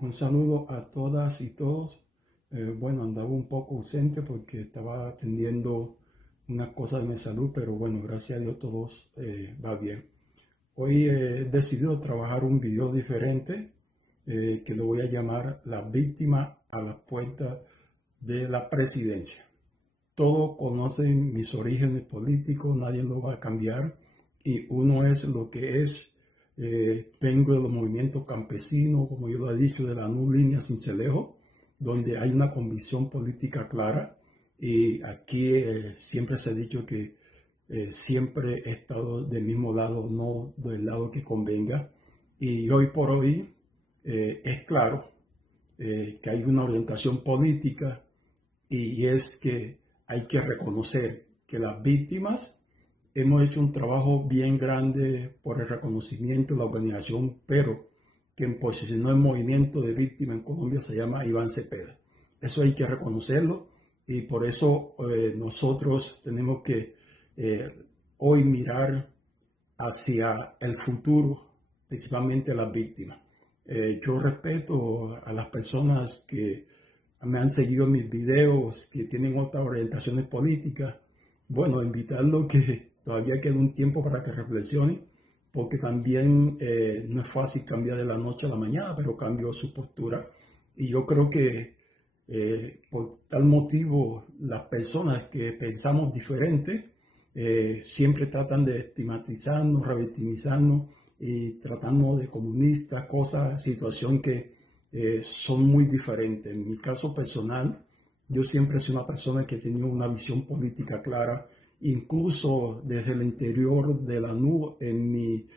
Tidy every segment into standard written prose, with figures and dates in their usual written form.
Un saludo a todas y todos. Bueno, andaba un poco ausente porque estaba atendiendo unas cosas de mi salud, pero bueno, gracias a Dios todos va bien. Hoy he decidido trabajar un video diferente que lo voy a llamar La víctima a la puerta de la presidencia. Todos conocen mis orígenes políticos, nadie lo va a cambiar y uno es lo que es. Vengo de los movimientos campesinos, como yo lo he dicho, de la NU Línea Sincelejo, donde hay una convicción política clara y aquí siempre se ha dicho que siempre he estado del mismo lado, no del lado que convenga. Y hoy por hoy es claro que hay una orientación política y es que hay que reconocer que las víctimas hemos hecho un trabajo bien grande por el reconocimiento de la organización, pero quien posicionó el movimiento de víctimas en Colombia se llama Iván Cepeda. Eso hay que reconocerlo y por eso nosotros tenemos que hoy mirar hacia el futuro, principalmente a las víctimas. Yo respeto a las personas que me han seguido mis videos, que tienen otras orientaciones políticas. Bueno, invitarlo que todavía queda un tiempo para que reflexionen, porque también no es fácil cambiar de la noche a la mañana, pero cambió su postura. Y yo creo que por tal motivo las personas que pensamos diferente siempre tratan de estigmatizarnos, revictimizarnos y tratando de comunistas, cosas, situación que son muy diferentes. En mi caso personal, yo siempre soy una persona que ha tenido una visión política clara, incluso desde el interior de la NU, en mi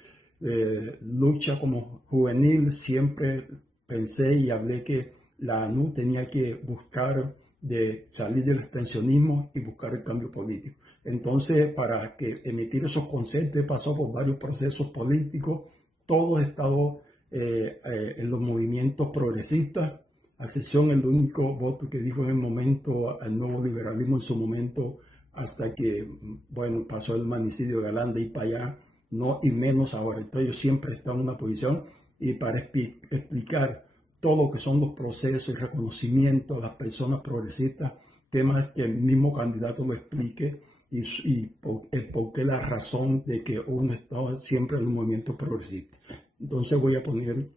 lucha como juvenil, siempre pensé y hablé que la ANU tenía que buscar de salir del extensionismo y buscar el cambio político. Entonces, para que emitir esos conceptos, he pasado por varios procesos políticos, todo he estado en los movimientos progresistas, a excepción el único voto que dijo en el momento al nuevo liberalismo en su momento, hasta que, bueno, pasó el manicidio de Galán de ir para allá, no y menos ahora. Entonces yo siempre he estado en una posición y para explicar todo lo que son los procesos y reconocimiento a las personas progresistas, temas que el mismo candidato lo explique y por qué la razón de que uno está siempre en un movimiento progresista. Entonces voy a poner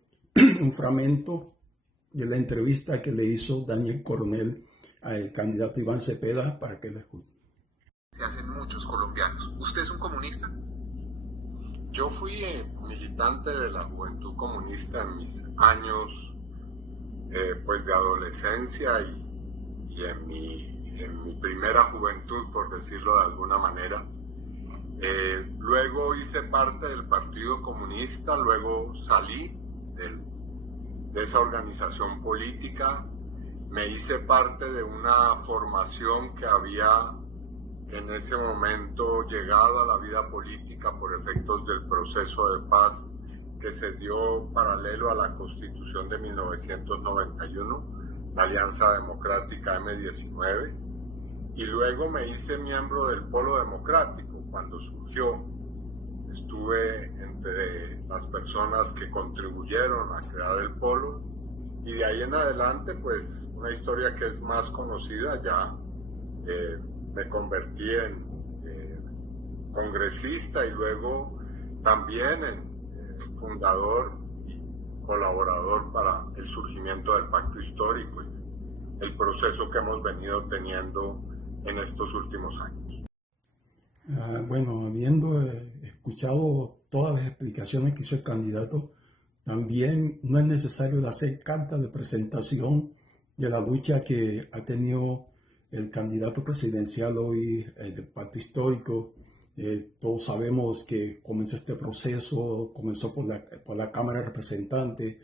un fragmento de la entrevista que le hizo Daniel Coronel al candidato Iván Cepeda para que lo escuche. Se hacen muchos colombianos. ¿Usted es un comunista? Yo fui militante de la Juventud Comunista en mis años pues de adolescencia y en mi primera juventud, por decirlo de alguna manera. Luego hice parte del Partido Comunista, luego salí de esa organización política, me hice parte de una formación que había en ese momento llegado a la vida política por efectos del proceso de paz que se dio paralelo a la Constitución de 1991, la Alianza Democrática M19, y luego me hice miembro del Polo Democrático cuando surgió. Estuve entre las personas que contribuyeron a crear el Polo y de ahí en adelante, pues una historia que es más conocida, ya me convertí en congresista y luego también en fundador y colaborador para el surgimiento del Pacto Histórico y el proceso que hemos venido teniendo en estos últimos años. Bueno, habiendo escuchado todas las explicaciones que hizo el candidato, también no es necesario hacer carta de presentación de la lucha que ha tenido el candidato presidencial hoy del Pacto Histórico. Todos sabemos que comenzó este proceso, comenzó por la Cámara de Representantes,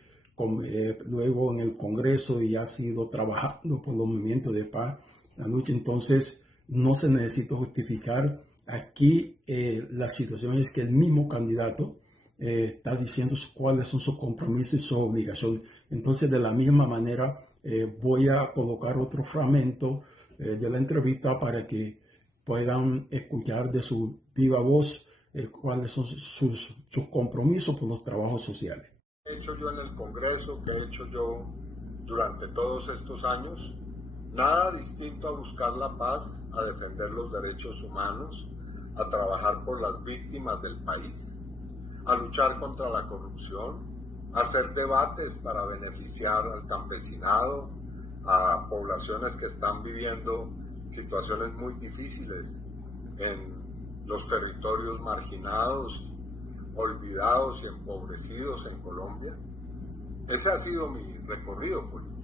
luego en el Congreso y ha sido trabajando por los movimientos de paz, la lucha. Entonces no se necesita justificar. Aquí la situación es que el mismo candidato está diciendo cuáles son sus compromisos y sus obligaciones. Entonces, de la misma manera, voy a colocar otro fragmento de la entrevista para que puedan escuchar de su viva voz cuáles son sus compromisos por los trabajos sociales. ¿Qué he hecho yo en el Congreso? ¿Qué he hecho yo durante todos estos años? Nada distinto a buscar la paz, a defender los derechos humanos, a trabajar por las víctimas del país, a luchar contra la corrupción, a hacer debates para beneficiar al campesinado, a poblaciones que están viviendo situaciones muy difíciles en los territorios marginados, olvidados y empobrecidos en Colombia. Ese ha sido mi recorrido político.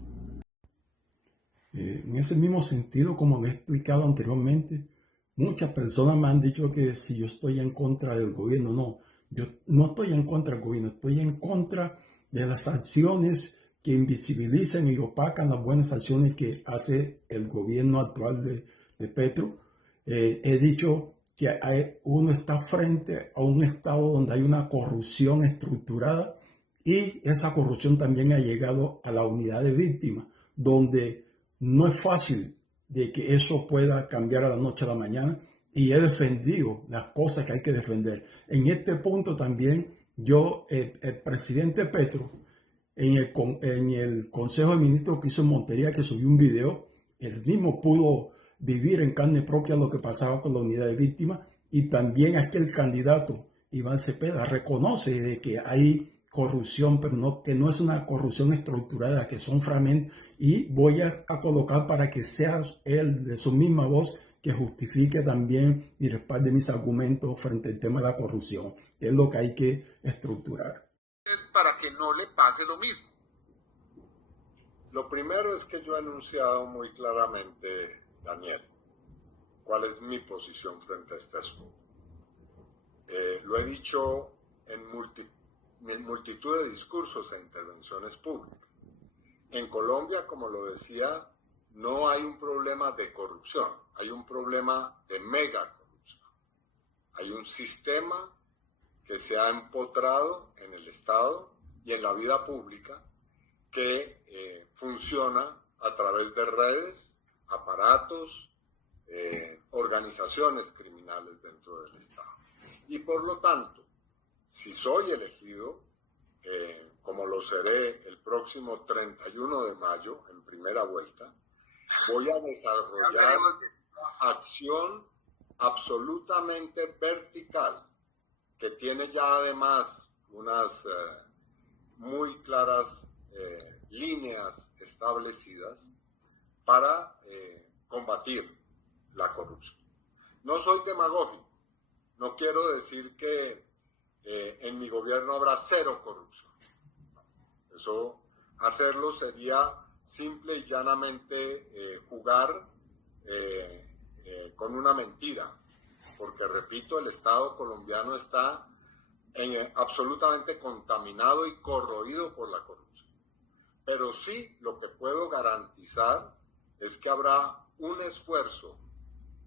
En ese mismo sentido, como lo he explicado anteriormente, muchas personas me han dicho que si yo estoy en contra del gobierno, no, yo no estoy en contra del gobierno, estoy en contra de las acciones que invisibilizan y opacan las buenas acciones que hace el gobierno actual de Petro. He dicho que uno está frente a un estado donde hay una corrupción estructurada y esa corrupción también ha llegado a la unidad de víctimas, donde no es fácil de que eso pueda cambiar a la noche a la mañana, y he defendido las cosas que hay que defender. En este punto también el presidente Petro, en el Consejo de Ministros que hizo en Montería, que subió un video, él mismo pudo vivir en carne propia lo que pasaba con la unidad de víctimas, y también aquel candidato, Iván Cepeda, reconoce de que hay corrupción, pero que no es una corrupción estructurada, que son fragmentos, y voy a colocar para que sea él de su misma voz que justifique también y respalde mis argumentos frente al tema de la corrupción, que es lo que hay que estructurar. Para que no le pase lo mismo. Lo primero es que yo he anunciado muy claramente, Daniel, cuál es mi posición frente a este asunto. Lo he dicho en multitud de discursos e intervenciones públicas. En Colombia, como lo decía, no hay un problema de corrupción, hay un problema de mega corrupción. Hay un sistema que se ha empotrado en el Estado y en la vida pública que funciona a través de redes, aparatos, organizaciones criminales dentro del Estado. Y por lo tanto, si soy elegido, como lo seré el próximo 31 de mayo, en primera vuelta, voy a desarrollar acción absolutamente vertical, que tiene ya además unas muy claras líneas establecidas para combatir la corrupción. No soy demagógico, no quiero decir que en mi gobierno habrá cero corrupción. Eso, hacerlo sería simple y llanamente jugar con una mentira, porque repito, el Estado colombiano está absolutamente contaminado y corroído por la corrupción. Pero sí, lo que puedo garantizar es que habrá un esfuerzo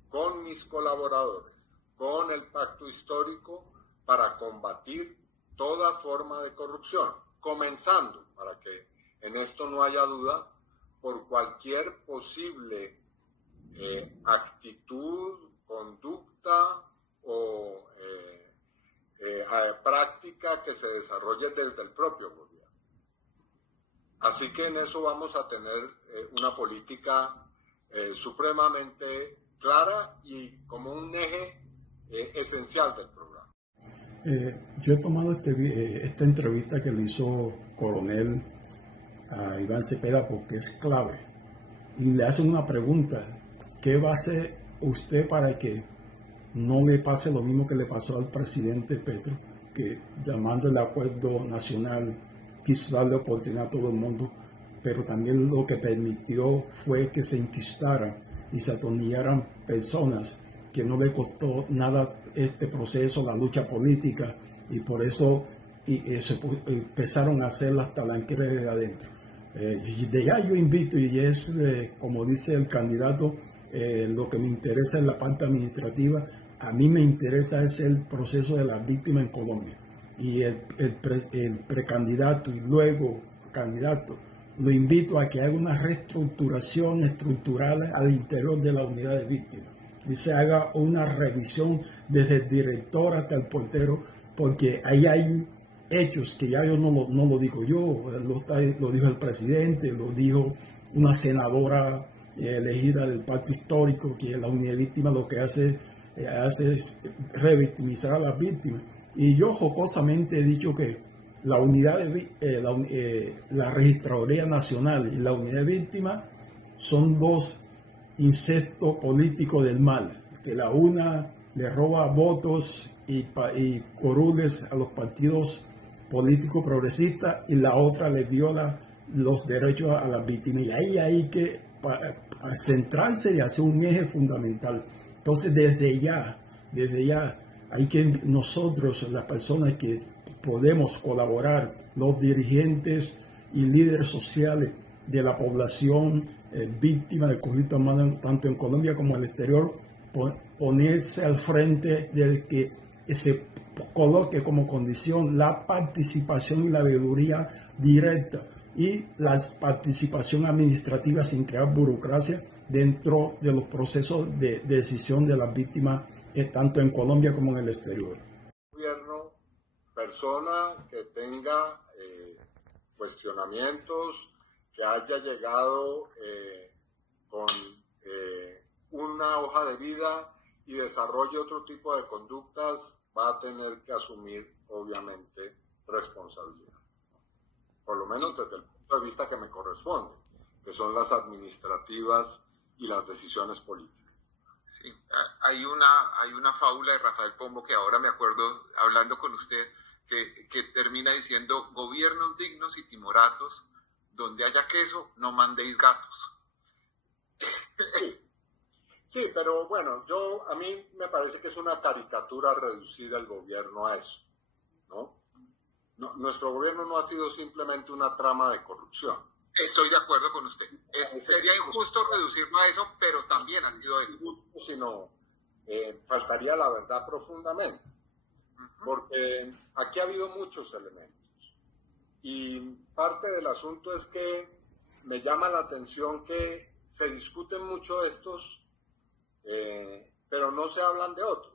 con mis colaboradores, con el pacto histórico, para combatir toda forma de corrupción, comenzando, para que en esto no haya duda, por cualquier posible actitud, conducta o práctica que se desarrolle desde el propio gobierno. Así que en eso vamos a tener una política supremamente clara y como un eje esencial del programa. Yo he tomado esta entrevista que le hizo Coronel a Iván Cepeda porque es clave, y le hacen una pregunta: ¿qué va a hacer usted para que no le pase lo mismo que le pasó al presidente Petro, que llamando el acuerdo nacional quiso darle oportunidad a todo el mundo, pero también lo que permitió fue que se enquistaran y se atornillaran personas que no le costó nada este proceso, la lucha política, y por eso empezaron a hacer las talanqueras de adentro. De ya yo invito, y es como dice el candidato, lo que me interesa es la parte administrativa. A mí me interesa es el proceso de las víctimas en Colombia, y el precandidato y luego candidato lo invito a que haga una reestructuración estructural al interior de la unidad de víctimas y se haga una revisión desde el director hasta el portero, porque ahí hay hechos que ya yo no lo digo yo, lo dijo el presidente, lo dijo una senadora elegida del pacto histórico, que la unidad de víctimas lo que hace es revictimizar a las víctimas. Y yo jocosamente he dicho que la unidad la Registraduría Nacional y la unidad de víctimas son dos insectos políticos del mal, que la una le roba votos y curules a los partidos políticos progresistas y la otra le viola los derechos a las víctimas. Y ahí hay que centrarse y hacer un eje fundamental. Entonces desde ya hay que nosotros, las personas que podemos colaborar, los dirigentes y líderes sociales de la población víctima del conflicto armado tanto en Colombia como en el exterior, ponerse al frente de que se coloque como condición la participación y la veeduría directa y la participación administrativa sin crear burocracia dentro de los procesos de decisión de las víctimas tanto en Colombia como en el exterior. Gobierno, persona que tenga cuestionamientos, que haya llegado con una hoja de vida y desarrolle otro tipo de conductas, va a tener que asumir, obviamente, responsabilidades. Por lo menos desde el punto de vista que me corresponde, que son las administrativas y las decisiones políticas. Sí, hay una fábula de Rafael Pombo que ahora me acuerdo hablando con usted, que termina diciendo: gobiernos dignos y timoratos, donde haya queso, no mandéis gatos. Sí, pero bueno, a mí me parece que es una caricatura reducir el gobierno a eso, ¿no? Nuestro gobierno no ha sido simplemente una trama de corrupción. Estoy de acuerdo con usted. Sería injusto reducirlo a eso, pero también ha sido eso. Injusto, sino faltaría la verdad profundamente, porque aquí ha habido muchos elementos. Y parte del asunto es que me llama la atención que se discuten mucho estos, pero no se hablan de otros.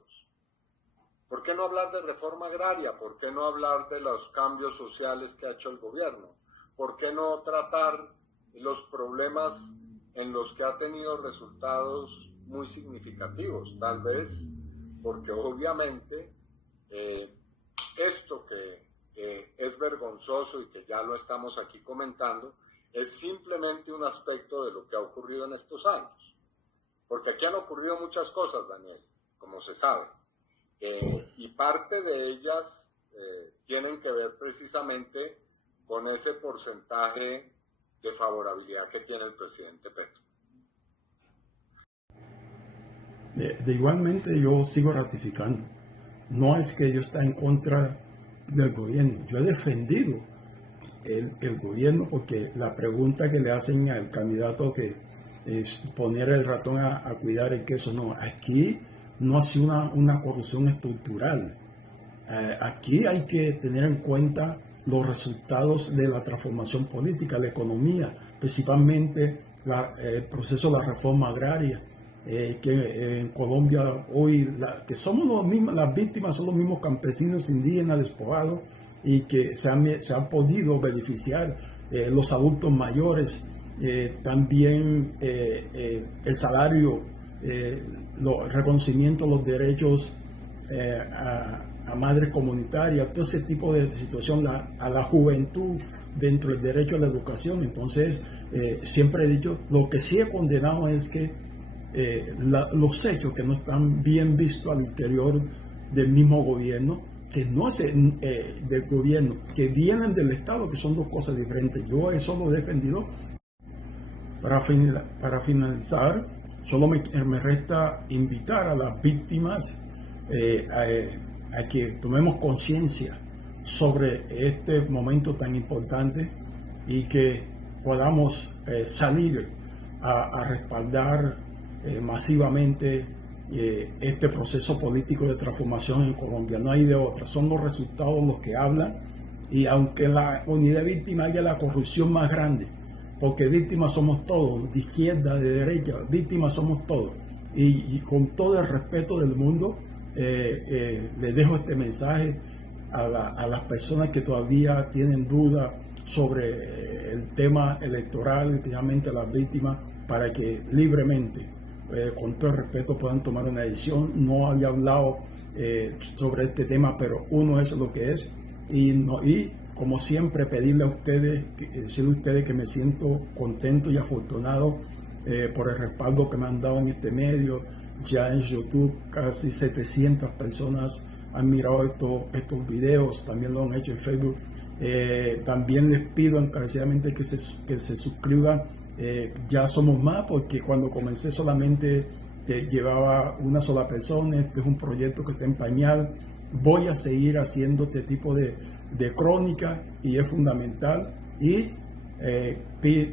¿Por qué no hablar de reforma agraria? ¿Por qué no hablar de los cambios sociales que ha hecho el gobierno? ¿Por qué no tratar los problemas en los que ha tenido resultados muy significativos? Tal vez porque obviamente esto que es vergonzoso y que ya lo estamos aquí comentando, es simplemente un aspecto de lo que ha ocurrido en estos años. Porque aquí han ocurrido muchas cosas, Daniel, como se sabe. Y parte de ellas tienen que ver precisamente con ese porcentaje de favorabilidad que tiene el presidente Petro. Igualmente yo sigo ratificando. No es que yo esté en contra del gobierno. Yo he defendido el gobierno porque la pregunta que le hacen al candidato que es poner el ratón a cuidar el queso, no. Aquí no ha sido una corrupción estructural. Aquí hay que tener en cuenta los resultados de la transformación política, la economía, principalmente el proceso de la reforma agraria, que en Colombia hoy, que somos los mismos, las víctimas son los mismos campesinos indígenas despojados y que se han podido beneficiar los adultos mayores, también el salario, el reconocimiento de los derechos a madres comunitarias, todo ese tipo de situación, a la juventud dentro del derecho a la educación. Entonces, siempre he dicho, lo que sí he condenado es que los hechos que no están bien vistos al interior del mismo gobierno, que no es del gobierno, que vienen del Estado, que son dos cosas diferentes. Yo eso lo he defendido. Para finalizar, solo me resta invitar a las víctimas a que tomemos conciencia sobre este momento tan importante y que podamos salir a respaldar masivamente este proceso político de transformación en Colombia. No hay de otra, son los resultados los que hablan, y aunque en la unidad de víctimas haya la corrupción más grande, porque víctimas somos todos, de izquierda, de derecha, víctimas somos todos, y con todo el respeto del mundo, les dejo este mensaje: a las personas que todavía tienen dudas sobre el tema electoral, especialmente a las víctimas, para que libremente, con todo el respeto, puedan tomar una decisión. No había hablado sobre este tema, pero uno es lo que es. Y como siempre, pedirle a ustedes, decirle a ustedes que me siento contento y afortunado por el respaldo que me han dado en este medio. Ya en YouTube casi 700 personas han mirado estos videos, también lo han hecho en Facebook. También les pido encarecidamente que se suscriban. Ya somos más, porque cuando comencé solamente llevaba una sola persona. Este es un proyecto que está en pañal. Voy a seguir haciendo este tipo de crónica, y es fundamental. Y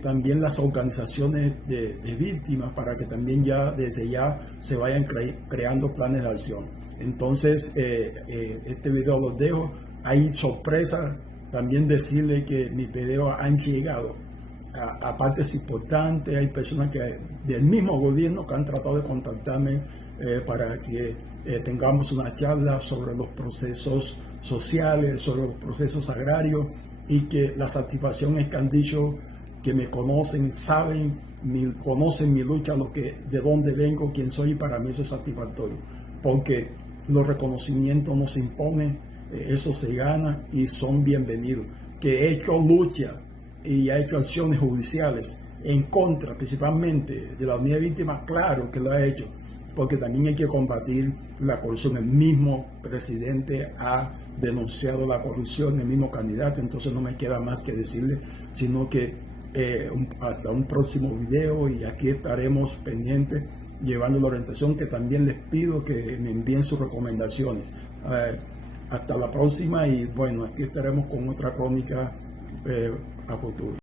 también las organizaciones de víctimas, para que también desde ya se vayan creando planes de acción. Entonces, este video los dejo. Hay sorpresas. También decirle que mis videos han llegado a partes importantes. Hay personas del mismo gobierno que han tratado de contactarme para que tengamos una charla sobre los procesos sociales, sobre los procesos agrarios, y que la satisfacción es que han dicho que me conocen, conocen mi lucha, de dónde vengo, quién soy, y para mí eso es satisfactorio, porque los reconocimientos no se imponen, eso se gana y son bienvenidos. Que he hecho lucha y he hecho acciones judiciales en contra principalmente de la unidad de víctimas, claro que lo ha hecho, porque también hay que combatir la corrupción. El mismo presidente ha denunciado la corrupción, el mismo candidato. Entonces no me queda más que decirle, sino que hasta un próximo video, y aquí estaremos pendientes llevando la orientación, que también les pido que me envíen sus recomendaciones. Hasta la próxima, y bueno, aquí estaremos con otra crónica a futuro.